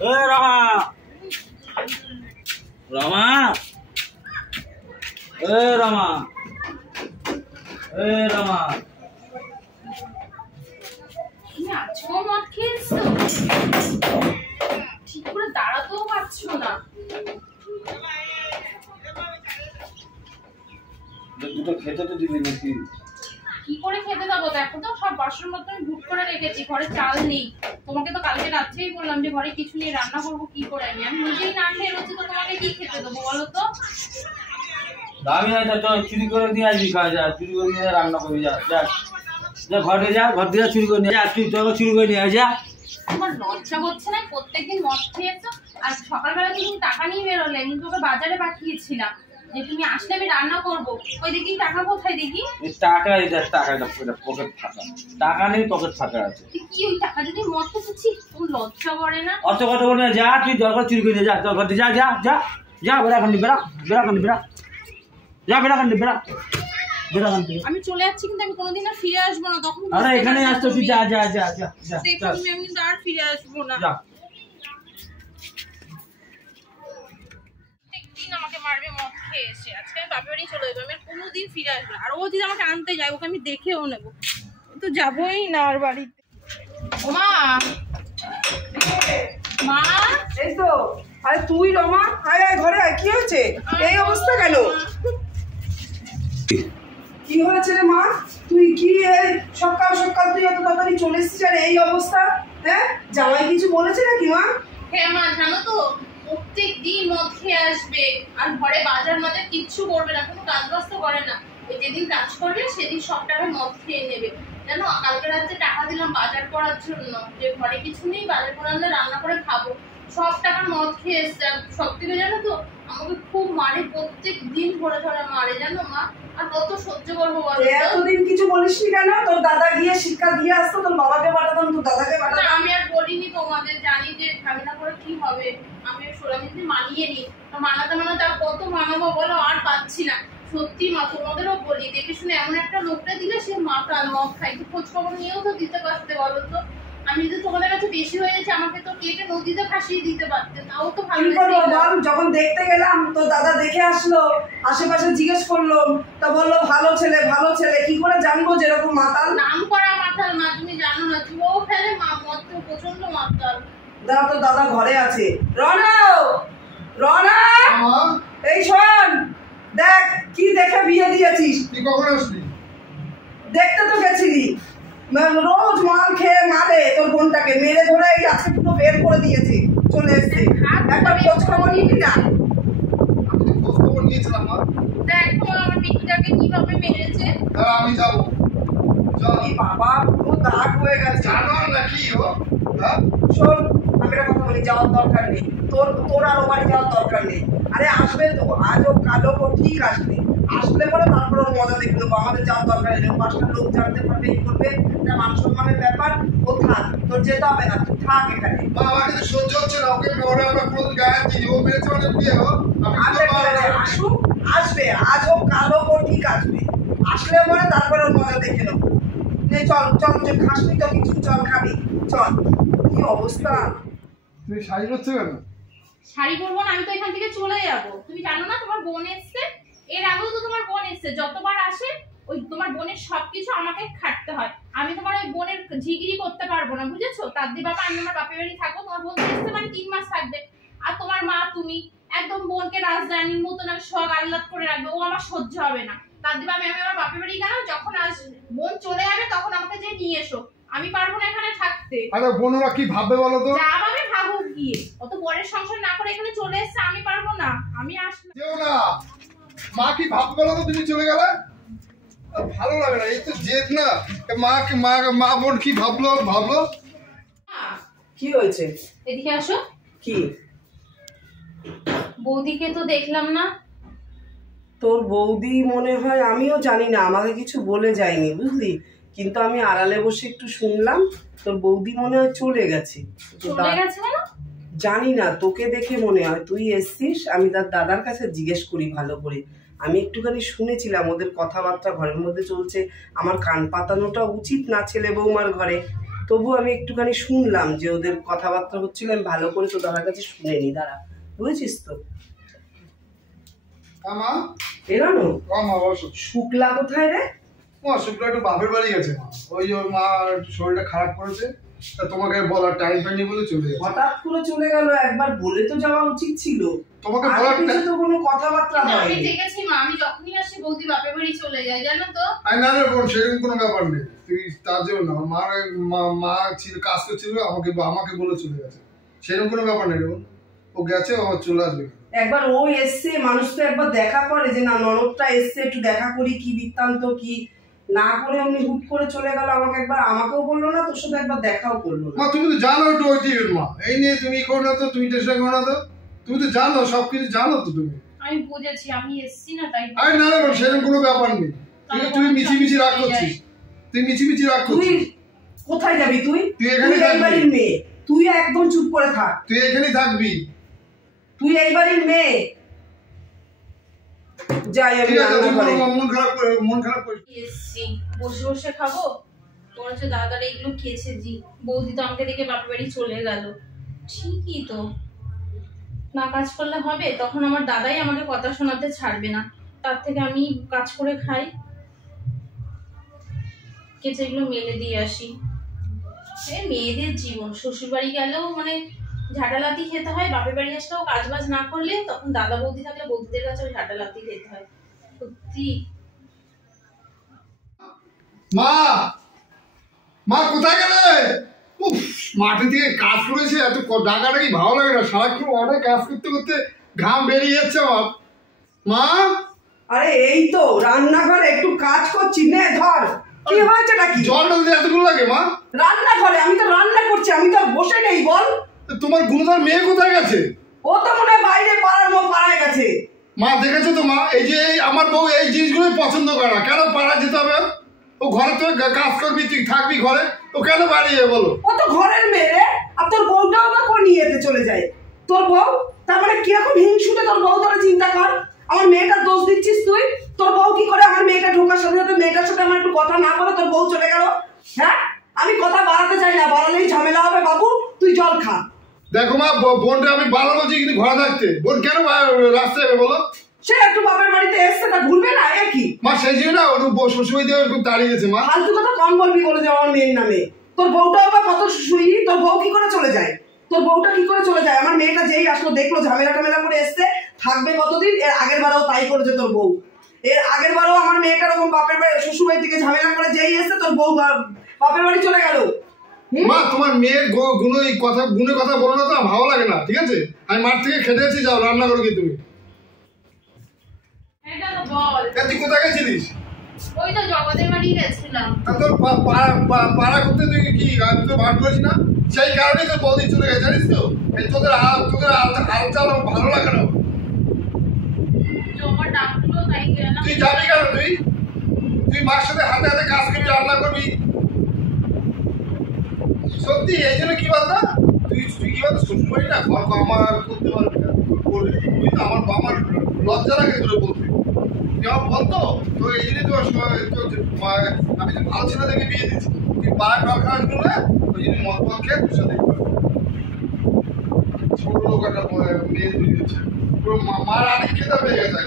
রামা রামা রামা রামা তুমি আজকেও মদ খেয়েছো? ঠিক করে দাঁড়াতেও পারছো না। দুটো খেতে তো দিবি নাকি? কি করে খেতে যাবো? দেখো তো সব বাসন মতো আমি ভুট করে রেখেছি, ঘরে চাল নেই। তোমাকে তো কালকে রাত্রেই বললাম যে ঘরে কিছু নেই, রান্না করবো কি করে? আমি নিজেই না খেয়ে রয়েছি, তো তোমাকে কি খেতে দেবো বলো তো? আমি তো চুরি করে নিয়ে আসবি, খাওয়া যা, চুরি করে নিয়ে রান্না করবি, যা যা যা, ঘরে যা, ঘর দিয়ে চুরি করে নিয়ে যা, তুই তোকে চুরি করে নিয়ে যা। তোমার লজ্জা করছে না? প্রত্যেকদিন মদ খেয়েছো, আর সকালবেলা তুমি টাকা নিয়ে বেরোলে, আমি তোকে বাজারে পাঠিয়েছিলাম যে তুমি আসলে আমি রান্না করবো। ওই দেখি টাকা কোথায় দেখি? টাকা এটা পকেট ফাঁকা, টাকা নেই, পকেট ফাঁকা আছে। কি ওই টাকা যদি মদ খেয়েছি, তোর লজ্জা করে না? অত কথা বলে যা, তুই দরকার চুরি করে নিয়ে যা, তোর ঘর দিয়ে যা যা যা যা, বেড়া খান্ডি বেড়া, বেড়া খান্ডি বেড়া, যা বেড়া খান্ডি বেড়া, বেড়া খান্ডি। আমি চলে যাচ্ছি, কিন্তু আমি কোনোদিন আর ফিরে আসবো না। তখন আরে এখানে আসতো, তুই যা যা যা যা যা, দেখো তুমি, আমি কিন্তু আর ফিরে আসবো না। যা। প্রত্যেকদিন আমাকে মারবে মদ খেয়ে এসে। আজকে আমি বাপের বাড়ি চলে যাবো, আমি আর কোনোদিন ফিরে আসবো না। আর ও যদি আমাকে আনতে যায়, ওকে আমি দেখেও নেবো, তো যাবোই না আর বাড়িতে। ও মা, মা এই তো। আরে তুই রমা, আয় আয় ঘরে আয়। কি হয়েছে? এই অবস্থা কেন? কি হয়েছে রে মা? তুই কি এই সকাল সকাল তুই এত তাড়াতাড়ি চলে এসেছিস আর এই অবস্থা? হ্যাঁ, জামাই কিছু বলেছে নাকি মা? হ্যাঁ মা, জানো তো প্রত্যেক দিন মদ খেয়ে আসবে, আর ঘরে বাজার মাঝে কিচ্ছু করবে না, কোনো কাজ বাজ তো করে না। ওই যেদিন কাজ করবে সেদিন সব টাকা মদ খেয়ে নেবে। জানো, কালকে রাত্রে টাকা দিলাম বাজার করার জন্য, যে ঘরে কিছু নেই, বাজার করে আনলে রান্না করে খাবো, সব টাকা মদ খেয়ে এসছে। আর সব থেকে জানো তো, আমাকে খুব মারে, প্রত্যেক দিন ধরে ধরে মারে, জানো মা। আর কত সহ্য করবো বলো? এতদিন কিছু বলিসনি কেন? তোর দাদা গিয়ে শিক্ষা দিয়ে আসতো, তোর বাবাকে পাঠাতাম, তোর দাদাকে পাঠাতাম। আমি আর বলিনি তোমাদের, জানি যে ঝামেলা করে কি হবে। আমি যদি মানিয়ে নি, মানাতে মানাতে আর কত মানাবো বলো, আর পাচ্ছি না। সত্যি মা, তোমাদেরও বলি, দেখে শুনে এমন একটা লোকটা দিলে, সে মাতাল, মদ খাই, একটু খোঁজ খবর নিয়েও তো দিতে পারতে বলো তো। আমি যদি তোমাদের কাছে বেশি হয়ে গেছে, আমাকে তো কেটে নদীতে ভাসিয়ে দিতে পারতে, তাও তো ভালো। যখন দেখতে গেলাম তোর দাদা দেখে আসলো, আশেপাশে জিজ্ঞেস করলো, তা বললো ভালো ছেলে ভালো ছেলে। কি করে জানবো যেরকম মাতাল? নাম করা মাতাল মা, তুমি জানো না, চুয়াও ফেলে মা, মদ তো প্রচন্ড মাতাল। দাদা তোর দাদা ঘরে আছে। রনা, রনা, এই শোন, দেখ কি দেখে বিয়ে দিয়েছিস। তুই কখন আসলি? দেখতে তো গেছিলি, রোজ মাল খেয়ে মারে তোর বোনটাকে, মেরে ধরে এই আজকে পুরো বের করে দিয়েছে, চলে এসছে। একটা খোঁজ খবর নিবি না? আমি খোঁজ খবর নিয়েছিলাম মা। দেখো আমার পিঠটাকে কিভাবে মেরেছে। দাঁড়া, আমি যাবো। এই বাবা পুরো দাগ হয়ে গেছে। জানো নাকি ও? হ্যাঁ, শোন, আমি একটা কথা বলি, যাওয়ার দরকার নেই তোর আর ও বাড়ি যাওয়ার দরকার নেই। আরে আসবে তো, আজ হোক কাল হোক, ও ঠিক আসবে। আসলে পরে তারপর ওর মজা দেখে নেবো। আমাদের যাওয়ার দরকার নেই, পাঁচটা লোক জানতে পারবে, এই করবে, এটা মান সম্মানের ব্যাপার। ও থাক, তোর যেতে হবে না, তুই থাক এখানে। মা আমার কিন্তু সহ্য হচ্ছে না। ওকে ওরা আমরা পুরো গায়ে দিই, ও মেরেছে মানে বিয়ে হোক। আসুক, আসবে, আজ হোক কাল হোক, ও ঠিক আসবে। আসলে পরে তারপরে ওর মজা দেখে নেবো। চল চল, খাসনি তো কিছু, চল খাবি, চল। কি অবস্থা! তুই শাড়ি পরছো কেন? শাড়ি পরবো না, আমি তো এখান থেকে চলে যাবো। তুমি জানো না তোমার বোন এসছে? এর আগেও তো তোমার বোন এসছে, যতবার আসে ওই তোমার বোনের সবকিছু আমাকে খাটতে হয়। আমি তোমার ওই বোনের ঝিগিরি করতে পারবো না, বুঝেছো? তার দিয়ে বাবা, আমি আমার বাপের বাড়ি থাকবো, তোমার বোন এসছে মানে 3 মাস থাকবে। আর তোমার মা তুমি একদম বোনকে রাজরানীর মতন আমি শখ আহ্লাদ করে রাখবে, ও আমার সহ্য হবে না। তার দিয়ে আমি আমার বাপের বাড়ি গেলাম, যখন বোন চলে যাবে তখন আমাকে যে নিয়ে এসো, আমি পারবো না এখানে থাকতে। আরে বোনরা কি ভাববে বলো তো? যা ভাবে ভাবুক গিয়ে, অত পরের সংসার না করে এখানে চলে এসছে, আমি পারবো না, আমি আসলাম। কেউ না, মা কি ভাববে বলো তো তুমি চলে গেলে? ভালো লাগে না, এই তো জেদ না। মা বোন কি ভাবলো? কি হয়েছে? এদিকে আসো। কি? বৌদিকে তো দেখলাম না। তোর বৌদি মনে হয়, আমিও জানি না, আমাকে কিছু বলে যায়নি বুঝলি, কিন্তু আমি আড়ালে বসে একটু শুনলাম, তোর বৌদি মনে হয় চলে গেছে। জানি না, তোকে দেখে মনে হয় তুই এসছিস। আমি তার দাদার কাছে জিজ্ঞেস করি ভালো করে। আমি একটুখানি শুনেছিলাম ওদের কথাবার্তা ঘরের মধ্যে চলছে, আমার কান পাতানোটা উচিত না ছেলে বৌমার ঘরে। তবু আমি একটুখানি শুনলাম যে ওদের কথাবার্তা হচ্ছিল, আমি ভালো করে তো দাদার কাছে শুনে নি। দাঁড়া, বুঝেছিস তো? মা এরানো মা বসো। শুক্লা কোথায় রে? মা শুক্লা একটু বাপের বাড়ি গেছে মা, ওই ওর মা শরীরটা খারাপ করেছে, তা তোমাকে বলার টাইম পাইনি বলে চলে গেছে। হঠাৎ করে চলে গেল, একবার বলে তো যাওয়া উচিত ছিল। তোমাকে বলার তো কোনো কথাবার্তা আমি হয়নি। দেখেছি মা, আমি যখনই আসি বৌদি বাপের বাড়ি চলে যায়, জানো তো? আরে না রে বোন, সেরকম কোনো ব্যাপার নেই, তুই তার জন্য না, মা ছিল কাজ করছিল, আমাকে বলে চলে গেছে, সেরকম কোনো ব্যাপার নেই রে বোন, ও গেছে, ও চলে আসবে। একবার ও এসছে, মানুষ তো একবার দেখা করে যে না ননদটা এসছে, একটু দেখা করি কি বৃত্তান্ত কি, না করে এমনি হুট করে চলে গেল। আমাকেও বললো না, তোর সাথে একবার দেখাও করলো না। মা তুমি তো জানো একটু ওই টিভির মা, এই নিয়ে তুমি করো না তো, তুমি চেষ্টা করো না তো, তুমি তো জানো সবকিছু জানো তো তুমি। আমি বুঝেছি, আমি এসছি না তাই। আরে না রে বোন, সেরকম কোনো ব্যাপার নেই, তুই মিছিমিছি রাগ করছিস, তুই মিছিমিছি রাগ তুই করছিস। কোথায় যাবি? তুই তুই এখানে এই বাড়ির মেয়ে, তুই একদম চুপ করে থাক। তুই এখানেই থাকবি। তুই এই বাড়ির মেয়ে। যাই আমি ঠিক আছে, রান্না তুই করে। মন খারাপ করিস। এসছি বসে বসে খাবো, তোমার হচ্ছে দাদারা এগুলো খেয়েছে জি। বৌদি তো আমাকে দেখে বাপের বাড়ি চলে গেল। ঠিকই তো, না কাজ করলে হবে, তখন আমার দাদাই আমাকে কথা শোনাতে ছাড়বে না, তার থেকে আমি কাজ করে খাই। কেচে এগুলো মেলে দিয়ে আসি। মেয়েদের জীবন, শ্বশুর বাড়ি গেলেও মানে ঝাঁটালাতি খেতে হয়, বাপের বাড়ি আসলেও কাজ বাজ না করলে তখন দাদা বৌদি থাকলে বৌদিদের কাছে ঝাঁটালাতি খেতে হয়। সত্যি। মা কোথায় গেলে? উফ, মাঠে থেকে কাজ করেছে, এত ডাকাডাকি ভালো লাগে না, সারাক্ষণ অনেক কাজ করতে করতে ঘাম বেরিয়ে যাচ্ছে আমার। মা আরে এই তো রান্নাঘরে একটু কাজ করছি, নে ধর। কি হয়েছে নাকি? জলটা দিতে এতগুলো লাগে মা? রান্নাঘরে আমি তো রান্না করছি, আমি তো বসে নেই। বল, তোমার গুণধর মেয়ে কোথায় গেছে? ও তো মনে হয় বাইরে পাড়ায় গেছে। মা দেখেছো তো মা, এই যে আমার বউ এই জিনিসগুলোই পছন্দ করে না, কেন পাড়ায় যেতে হবে? ও ঘরে তো কাজ করবি, তুই থাকবি ঘরে, ও কেন বাড়ি যাবে বলো? ও তো ঘরের মেয়ে রে, আর তোর বউটাও বা কোন নিয়েতে চলে যায়। তোর বউ তার মানে কিরকম হিংসুটে তোর বউ, তোরা চিন্তা কর। আমার মেয়েটার দোষ দিচ্ছিস তুই। তোর বউ কি করে আমার মেয়েটা ঢোকার সাথে সাথে মেয়েটার সাথে আমার একটু কথা না বলে তোর বউ চলে গেল? হ্যাঁ, আমি কথা বাড়াতে চাই না, বাড়ালেই ঝামেলা হবে। বাবু তুই জল খা। দেখো মা, বোনটা আমি ভালো বলছি কিন্তু ঘরে থাকতে, বোন কেন রাস্তায় যাবে বলো? সে একটু বাপের বাড়িতে এসছে, তা ঘুরবে না এ কি? মা সেই জন্য না ওর শ্বশুর দিয়ে খুব দাঁড়িয়ে গেছে মা। ফালতু কথা কম বলবি বলে যে আমার মেয়ের নামে। তোর বউটাও বা কত শুই, তোর বউ কি করে চলে যায়? তোর বউটা কি করে চলে যায়? আমার মেয়েটা যেই আসলো দেখলো ঝামেলা টামেলা করে এসছে, থাকবে কতদিন? এর আগের বারও তাই করেছে তোর বউ। এর আগের বারও আমার মেয়েটা এরকম বাপের বাড়ি শ্বশুর বাড়ি থেকে ঝামেলা করে যেই এসছে তোর বউ বাপের বাড়ি চলে গেল। মা তোমার মেয়ের গুণের কথা বলো না তো, ভালো লাগে না, ঠিক আছে? আমি মাঠ থেকে খেতে এসেছি, যাও রান্না করো কি তুমি। বল, তুই কোথায় গেছিলিস? ওই তো জগতের বাড়ি গেছিলাম। তোর পাড়া করতে তুই কি তো ভাগ করিস না, সেই কারণে তোর বৌদি চলে গেছে, জানিস তো? এই তোদের হালচাল ভালো লাগে না। জমা ডাকলো তাই গেলাম। তুই যাবি কেন? তুই মার সাথে হাতে হাতে কাজ করবি, রান্না করবি। সত্যি এই জন্য কি বলতো, তুই কি বলতো, শ্বশুর বাড়ি না ঘর আমার করতে পারবি না, তুই তো আমার লজ্জা লাগে তোর বলতে। তুই আমার বলতো তো, এই জন্যই তো আমি তো ভালো ছেলে দেখে বিয়ে দিচ্ছি, তুই পাড়া কারখানা শুনে ওই জন্য মত খেয়ে তোর সাথে ছোট লোক একটা মেয়ে তৈরি হচ্ছে, পুরো মার আগে খেতে পেয়ে গেছে।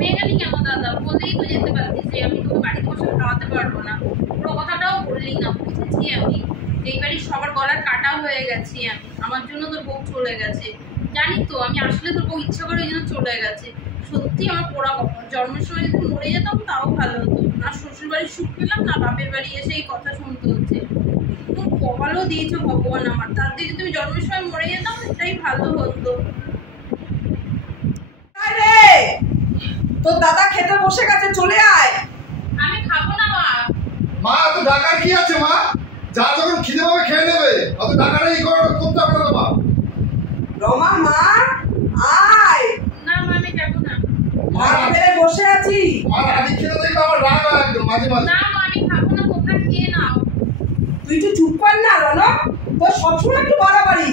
মেয়েটালি কেন দাদা, বলেই তো যেতে পারতিস যে আমি তোকে বাড়িতে বসে খাওয়াতে পারবো না। পুরো কথাটাও বললি না, বুঝেছি আমি। এই বাড়ির সবার গলার কাটা হয়ে গেছি আমি, আমার জন্য তোর বউ চলে গেছে। জানি তো আমি আসলে তোর বউ ইচ্ছা করে ওই জন্য চলে গেছে। সত্যি আমার পোড়া কখন, জন্মের সময় যদি মরে যেতাম তাও ভালো হতো না। শ্বশুর বাড়ির সুখ পেলাম না, বাপের বাড়ি এসে এই কথা শুনতে হচ্ছে। তোর কপালও দিয়েছো ভগবান আমার, তার দিকে তুমি জন্মের সময় মরে যেতাম এটাই ভালো হতো। তোর দাদা খেতে বসে গেছে, চলে আয়। আমি খাবো না মা। মা এত ডাকার কি আছে মা? যা যখন খিদে পাবে খেয়ে নেবে, অত ডাকাটাই করতে হবে না মা। রমা মা আয়। না মা আমি যাবো না। মেরে বসে আছি। আমার আদি খেতে দেখলে আমার রাগ হয় একদম মাঝে মাঝে। না মা আমি খাবো না, তোমরা খেয়ে নাও। তুই তো চুপ কর না রনক, তোর সবসময় একটু বাড়াবাড়ি।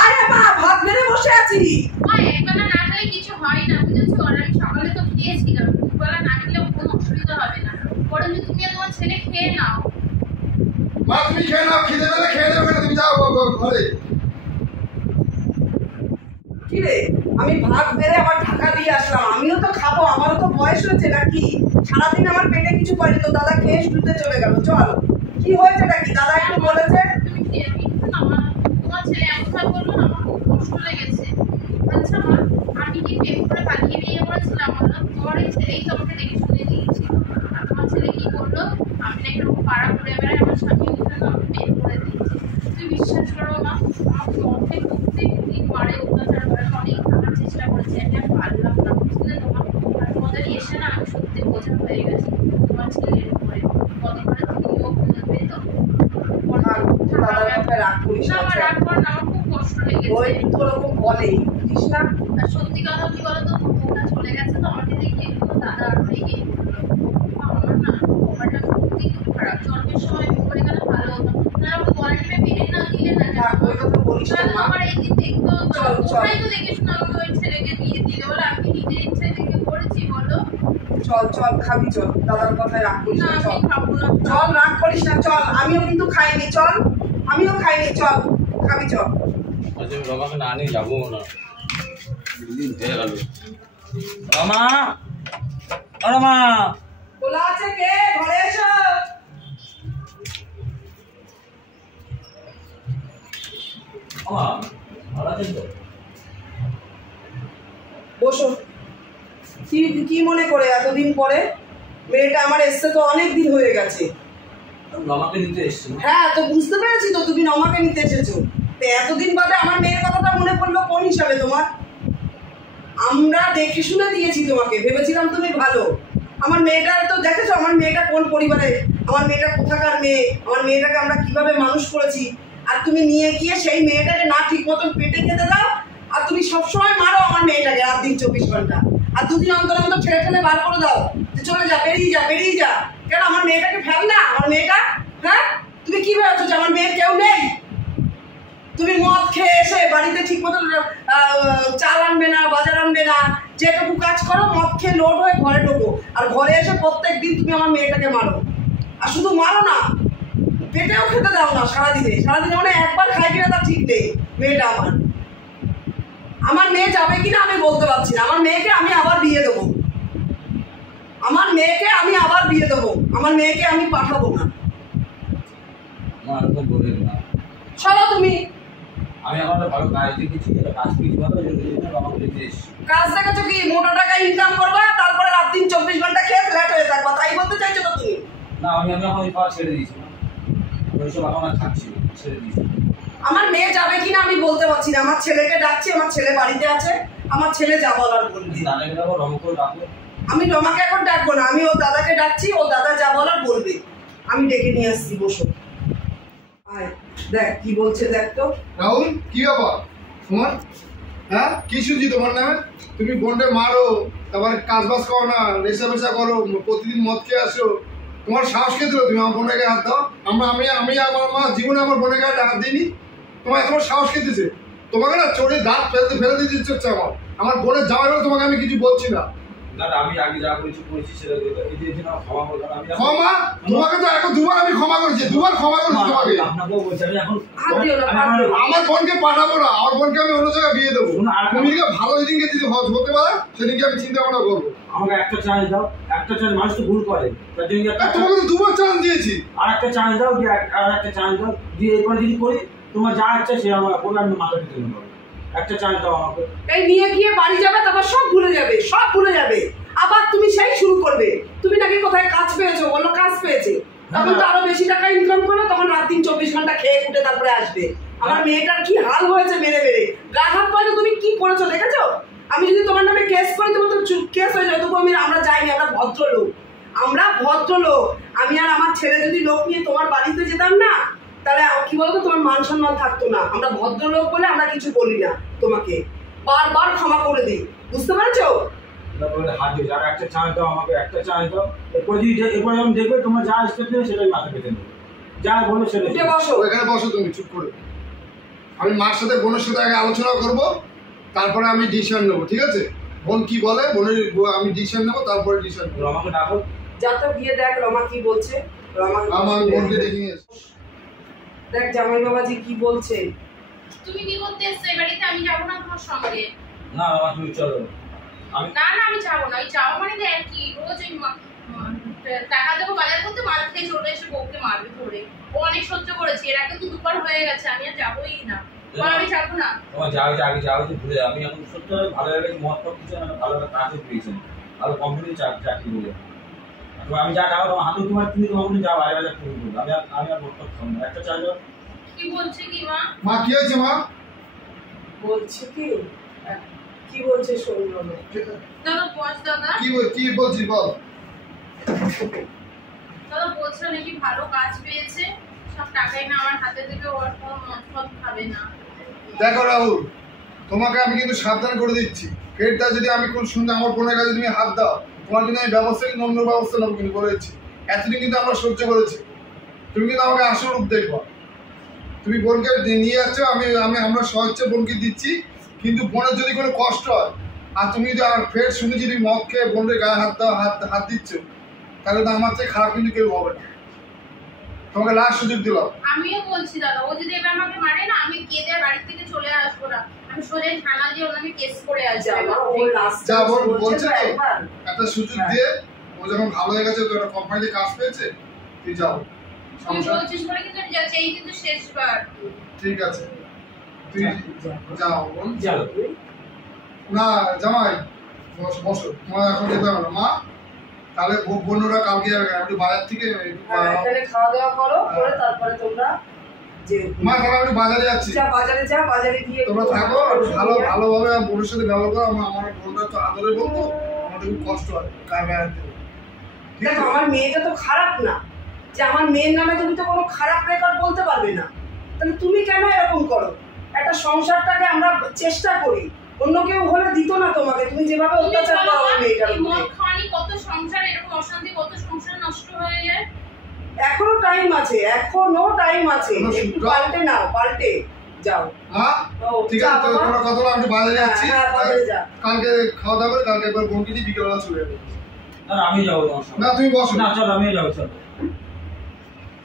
আয় মা, ভাত মেরে বসে আছি। মা একবেলা না খেলে কিছু হয় না, বুঝেছো? আর আমি সকালে তো খেয়েছিলাম, দুবেলা না খেলেও কোনো অসুবিধা হবে না। পরে যদি তুমি আর তোমার ছেলে খেয়ে নাও। মা তুমি খেয়ে নাও, খিদে পেলে খেয়ে নেবে, তুমি যাও ঘরে। কি রে, আমি ভাত বেড়ে আবার ঢাকা দিয়ে আসলাম, আমিও তো খাবো, আমারও তো বয়স হয়েছে নাকি? সারাদিন আমার পেটে কিছু পড়ে, তো দাদা খেয়ে শুতে চলে গেল। চল, কি হয়েছে নাকি দাদা একটু বলেছে? তুমি খেয়ে তোমার ছেলে এমন ভাবে বললো না, আমার খুব কষ্ট লেগেছে। আচ্ছা মা, আমি কি প্রেম করে পালিয়ে বিয়ে করেছিলাম? তোমার এই ছেলেই তো আমাকে দেখে শুনে দিয়েছিল। আর তোমার ছেলে কি করলো? আমি নাকি ওরকম পাড়া ঘুরে বেড়াই, আমার স্বামী উঠে না আমাকে বের করে দিয়েছে। তুই বিশ্বাস করো মা, আমাকে অনেক প্রত্যেকদিন মারে অত্যাচার করে, অনেক থাকার চেষ্টা করেছি, আমি আর পারলাম না, বুঝলে তোমার? আর তোমাদের এসে না আমি সত্যি বোঝা হয়ে গেছি তোমার ছেলের উপরে। কতবার তুমিও বলবে তো দাদার কথা রাগ করিস না, আমার রাগ করার আমার খুব কষ্ট লেগেছে। ওই তো ওরকম বলে, বুঝিস না? আর সত্যি কথা কি বলতো, ওটা চলে গেছে তো আমাকে দেখে দাদা আর রেগে আমার না ব্যাপারটা সত্যি খুব খারাপ। জন্মের সময় করে গেলে ভালো হতো না, আমাকে গলাটিপে মেরে না দিলে না থাক, ওই কথা বলিস না মা। আমার এই দিন দেখতো, কোথায় তো দেখে শুনে আমাকে ওই ছেলেকে দিয়ে দিলে বলে, আমি নিজের ইচ্ছে থেকে করেছি বলো? চল চল, খাবি চল, দাদার কথায় রাগ করিস না না, চল আমি খাবো না। চল, রাগ করিস না, চল। আমিও কিন্তু খাইনি, চল, আমিও খাইনি, চল খাবি চল। আচ্ছা রমাকে না নিয়ে যাবো না, দিন হয়ে গেল। রমা, রমা, খোলা আছে, কে? ঘরে এসো। রমা ভালো আছেন তো? বসো। কি কি মনে করে এতদিন পরে? মেয়েটা আমার এসছে তো অনেক দিন হয়ে গেছে। রমাকে নিতে এসছি। হ্যাঁ, তো বুঝতে পেরেছি তো তুমি আমাকে নিতে এসেছো। তো এতদিন বাদে আমার মেয়ের কথাটা মনে পড়লো কোন হিসাবে তোমার? আমরা দেখে শুনে দিয়েছি তোমাকে, ভেবেছিলাম তুমি ভালো। আমার মেয়েটা তো দেখেছো, আমার মেয়েটা কোন পরিবারে, আমার মেয়েটা কোথাকার মেয়ে, আমার মেয়েটাকে আমরা কিভাবে মানুষ করেছি। আর তুমি নিয়ে গিয়ে সেই মেয়েটাকে না ঠিক মতন পেটে খেতে দাও, আর তুমি সবসময় মারো আমার মেয়েটাকে রাত দিন 24 ঘন্টা। আর দুদিন অন্তর অন্তর ছেড়ে ঠেলে বার করে দাও যে চলে যা, বেরিয়ে যা, বেরিয়ে যা। কেন আমার মেয়েটাকে ফেল না? আমার মেয়েটা, হ্যাঁ তুমি কি ভেবেছো যে আমার মেয়ের কেউ নেই? তুমি মদ খেয়ে এসে বাড়িতে ঠিক মতো চাল আনবে না, বাজার আনবে না, যেটুকু কাজ করো মদ খেয়ে লোড হয়ে ঘরে ঢোকো, আর ঘরে এসে প্রত্যেক দিন তুমি আমার মেয়েটাকে মারো। আর শুধু মারো না, পেটেও খেতে দাও না সারাদিনে। সারাদিনে মানে একবার খাই কিনা তার ঠিক নেই মেয়েটা আমার। আমার মেয়ে যাবে কিনা আমি বলতে পারছি না। আমার মেয়েকে আমি আবার বিয়ে দেবো, আমার মেয়েকে আমি আবার বিয়ে দেবো, আমার মেয়েকে আমি পাঠাবো না। মা এরকম বলেন না। চলো তুমি। আমি এখন ভালো কাজ দেখেছি, কাজ কিছু ভালো রমাকে নিতে এসছি। কাজ দেখেছো কি? মোটা টাকা ইনকাম করবা, তারপরে রাত দিন 24 ঘন্টা খেয়ে ফ্ল্যাট হয়ে থাকবা, তাই বলতে চাইছো তো তুমি? না আমি এখন ওই পাওয়া ছেড়ে দিয়েছি, ওইসব এখন আর থাকছি না, ছেড়ে দিয়েছি। আমার মেয়ে যাবে কিনা আমি বলতে পারছি না। আমার ছেলেকে ডাকছি, আমার ছেলে বাড়িতে আছে, আমার ছেলে যা বলার বলবে। দাদাকে যাবো, রমকে ডাকবো। আমি রমাকে এখন ডাকবো না, আমি ওর দাদাকে ডাকছি, ও দাদা যা বলার বলবে। আমি ডেকে নিয়ে আসছি, বসো। আয় দেখ কি বলছে, দেখ তো। রাহুল, কি ব্যাপার তোমার? হ্যাঁ, কি শুনছি তোমার নামে? তুমি বোনটা মারো, তারপর কাজ বাজ করো না, নেশা বেশা করো, প্রতিদিন মদ খেয়ে আসো। তোমার সাহস কে দিল তুমি আমার বোনের গায়ে হাত দাও? আমি আমার মা জীবনে আমার বোনের গায়ে হাত দিইনি। তোমার এত সাহস কে দিয়েছে? তোমাকে না চোরে দাঁত ফেলে দিতে ইচ্ছে হচ্ছে আমার। আমার বোনের জামাই বলে তোমাকে আমি কিছু বলছি না। দাদা আমি আগে যা করেছি সেটা এই জন্য ক্ষমা করলাম। আমি ক্ষমা? তোমাকে তো এখন দুবার আমি ক্ষমা করেছি, দুবার ক্ষমা করেছি তোমাকে। আপনাকেও বলছি আমি এখন আমার বোনকে পাঠাবো না, আমার বোনকে আমি অন্য জায়গায় বিয়ে দেবো। তুমি ভালো যেদিনকে যদি হতে পারে সেদিনকে আমি চিন্তা ভাবনা করবো। আমাকে একটা চান্স দাও, একটা চান্স, মানুষ তো ভুল করে, তার জন্য তোমাকে তো দুবার চান্স দিয়েছি। আর একটা চান্স দাও, আর একটা চান্স দাও, দিয়ে এরপরে যদি করি তোমার যা ইচ্ছা সে আমার বলে আমি মাথা পিছনে নেবো। একটা চান্স দাও আমাকে। এই নিয়ে গিয়ে বাড়ি যাবে, তারপর সব ভুলে যাবে, সব ভুলে যাবে। আবার তুমি সেই শুরু করবে, তুমি নাকি কোথায় কাজ পেয়েছো, বললো কাজ পেয়েছে, তখন তো আরো বেশি টাকা ইনকাম করবে, তখন রাত দিন 24 ঘন্টা খেয়ে উঠে তারপরে আসবে। আমার মেয়েটার কি হাল হয়েছে মেরে মেরে, গা হাত পায়ে তুমি কি করেছো দেখেছো? আমি যদি তোমার নামে কেস করি, তোমার তো কেস হয়ে যাবে। তবু আমরা যাইনি, আমরা ভদ্রলোক, আমরা ভদ্রলোক। আমি আর আমার ছেলে যদি লোক নিয়ে তোমার বাড়িতে যেতাম না, তাহলে কি বলতো, তোমার মান সম্মান থাকতো না। আমরা ভদ্রলোক বলে আমরা কিছু বলি না, তোমাকে বারবার ক্ষমা করে দিই, বুঝতে পারছো? হাত দিয়ে যারা একটা চান্স দাও আমাকে, একটা চান্স দাও। এরপরে যদি এরপরে আমি দেখবে তোমার যা স্টেপ নেবে সেটাই মাথা পেতে নেবে, যা বলবে সেটা। বসো এখানে বসো তুমি চুপ করে। আমি মার সাথে বোনের সাথে আগে আলোচনা করব, তারপরে আমি ডিসিশন নেবো, ঠিক আছে? বোন কি বলে, বোনের আমি ডিসিশন নেবো, তারপরে ডিসিশন নেবো। আমাকে ডাকো, যা তো গিয়ে দেখ রমা কি বলছে। রমা আমার বোনকে দেখে নিয়ে এসো। দেখ জামাই বাবাজি কি বলছে। তুমি কি করতে এসছো এই বাড়িতে? আমি যাবো না তোমার সঙ্গে। না বাবা তুমি চলো। আমি না না আমি যাবো না। ওই যাওয়া মানে দেখ কি রোজ ওই টাকা দেবো বাজার করতে, মার খেয়ে চলে এসে বউকে মারবে ধরে। ও অনেক সহ্য করেছে, এর আগে তো দুবার হয়ে গেছে। আমি আর যাবোই না। আমি যাবো না। তোমার যাও যে আগে যাও যে ভুলে আমি এখন সত্য ভালো লাগে মত করতেছি না, ভালো একটা কাজও পেয়েছেন, ভালো কোম্পানি চাকরি করে। আমি যা টাকা তোমার হাতে তোমার তুমি তোমার যা বাইরে বাজার তুমি বলবো আমি আর ভোট করতাম না। একটা চার্জ কি বলছে কি মা? মা কি হয়েছে মা? বলছে কি বলছে শুনলো না। দাদা বস দাদা। কি বলছিস বল। দাদা বলছে নাকি ভালো কাজ পেয়েছে, সব টাকাই না আমার হাতে থেকে, ওর কোনো মদ খাবে না। দেখো রাহুল, তোমাকে আমি কিন্তু সাবধান করে দিচ্ছি, পেটটা যদি আমি কোন শুনতে আমার বোনের কাছে তুমি হাত দাও, তোমার কিন্তু আমি ব্যবস্থা কিন্তু অন্য ব্যবস্থা নেবো কিন্তু বলে দিচ্ছি। এতদিন কিন্তু আমরা সহ্য করেছি, তুমি কিন্তু আমাকে আসল রূপ দেখবো। তুমি বোনকে নিয়ে যাচ্ছ, আমরা সহজে বোনকে দিচ্ছি, কিন্তু বোনের যদি কোনো কষ্ট হয় আর তুমি যদি আর ফের শুনে যদি মদ খেয়ে বোনের গায়ে হাত দিচ্ছ, তাহলে তো আমার চেয়ে খারাপ কিন্তু কেউ হবে না। তোমাকে লাস্ট সুযোগ দিলাম। আমিও বলছি দাদা, ও যদি এবার আমাকে মারে না, আমি কেঁদে বাড়ি থেকে চলে আসবো না। আমি সোজা থানা দিয়ে ওনাকে কেস করে আসবো। যা বলছে তো একটা সুযোগ দিয়ে, ও যখন ভালো হয়ে গেছে, তো একটা কোম্পানিতে কাজ পেয়েছে, তুই যাও। তুই বলছিস বলে কিন্তু আমি যাচ্ছি, এই কিন্তু শেষবার। ঠিক আছে তুই যাও। চলো না জামাই বসো, তোমার এখন যেতে হবে না মা। তাহলে বোনরা কালকে যাবে, একটু বাজার থেকে এখানে খাওয়া দাওয়া করো, করে তারপরে তোমরা যে মা তাহলে আমি বাজারে যাচ্ছি। বাজারে গিয়ে তোমরা থাকো, ভালোভাবে বোনের সাথে ব্যবহার করো। আমার বোনরা তো আদরে বলতো, আমার খুব কষ্ট হয় গায়ে গায়ে হাত দেবে। দেখো আমার মেয়েটা তো খারাপ না, যে আমার মেয়ের নামে তুমি তো কোনো খারাপ রেকর্ড বলতে পারবে না। তাহলে তুমি কেন এরকম করো? একটা সংসারটাকে আমরা চেষ্টা করি, অন্য কেউ হলে দিত না তোমাকে। তুমি যেভাবে অত্যাচার করো আমার মেয়েটার উপরে। মদ খাওয়ানি কত সংসার এরকম অশান্তি, কত সংসার নষ্ট হয়ে যায়। এখনো টাইম আছে, একটু পাল্টে যাও। হ্যাঁ ঠিক আছে, তোমরা কথা বলো, আমি বাজারে যাচ্ছি। কালকে খাওয়া দাওয়া করে কালকে একবার বোনকে দিয়ে বিকেলবেলা চলে যাবো। না আমি যাবো তোমার সঙ্গে। না তুমি বসো। না চলো আমিও যাবো। চলো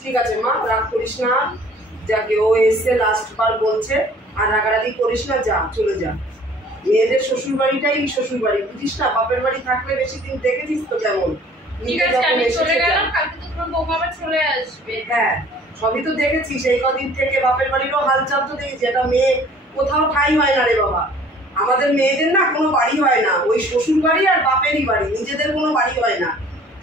ঠিক আছে মা, রাগ করিস না। যাকে ও এসে লাস্ট বার বলছে, আর রাগারাগি করিস না, যা চলে যা। মেয়েদের শ্বশুর বাড়িটাই শ্বশুর বাড়ি, বুঝিস না? বাপের বাড়ি থাকলে বেশি দিন দেখেছিস তো কেমন। ঠিক আছে আমি চলে গেলাম, কালকে তো তোমার বৌমা আবার চলে আসবে। হ্যাঁ সবই তো দেখেছি, সেই কদিন থেকে বাপের বাড়িরও হালচাল তো দেখেছি। এটা মেয়ে কোথাও ঠাঁই হয় না রে বাবা। আমাদের মেয়েদের না কোনো বাড়ি হয় না, ওই শ্বশুর বাড়ি আর বাপেরই বাড়ি, নিজেদের কোনো বাড়ি হয় না।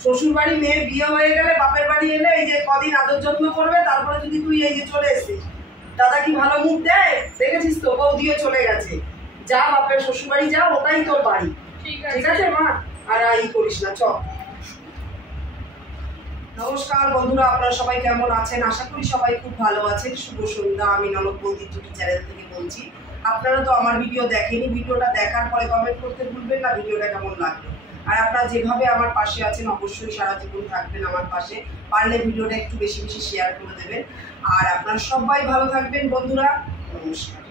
শ্বশুর বাড়ি মেয়ের বিয়ে হয়ে গেলে, বাপের বাড়ি এলে এই যে কদিন আদর যত্ন করবে, তারপরে যদি তুই এই যে চলে এসেছিস, দাদা কি ভালো মুখ দেয়? দেখেছিস তো, বউ দিয়ে চলে গেছে। যা বাপের শ্বশুর বাড়ি যা, ওটাই তোর বাড়ি। ঠিক আছে মা, আর ই করিস না, চল। নমস্কার বন্ধুরা, আপনারা সবাই কেমন আছেন? আশা করি সবাই খুব ভালো আছেন। শুভ সন্ধ্যা, আমি ননদ বৌদি টুকি চ্যানেল থেকে বলছি। আপনারা তো আমার ভিডিও দেখেনি, ভিডিওটা দেখার পরে কমেন্ট করতে ভুলবেন না ভিডিওটা কেমন লাগলো। আর আপনারা যেভাবে আমার পাশে আছেন, অবশ্যই সারা জীবন থাকবেন আমার পাশে। পারলে ভিডিওটা একটু বেশি বেশি শেয়ার করে দেবেন। আর আপনারা সবাই ভালো থাকবেন বন্ধুরা। নমস্কার।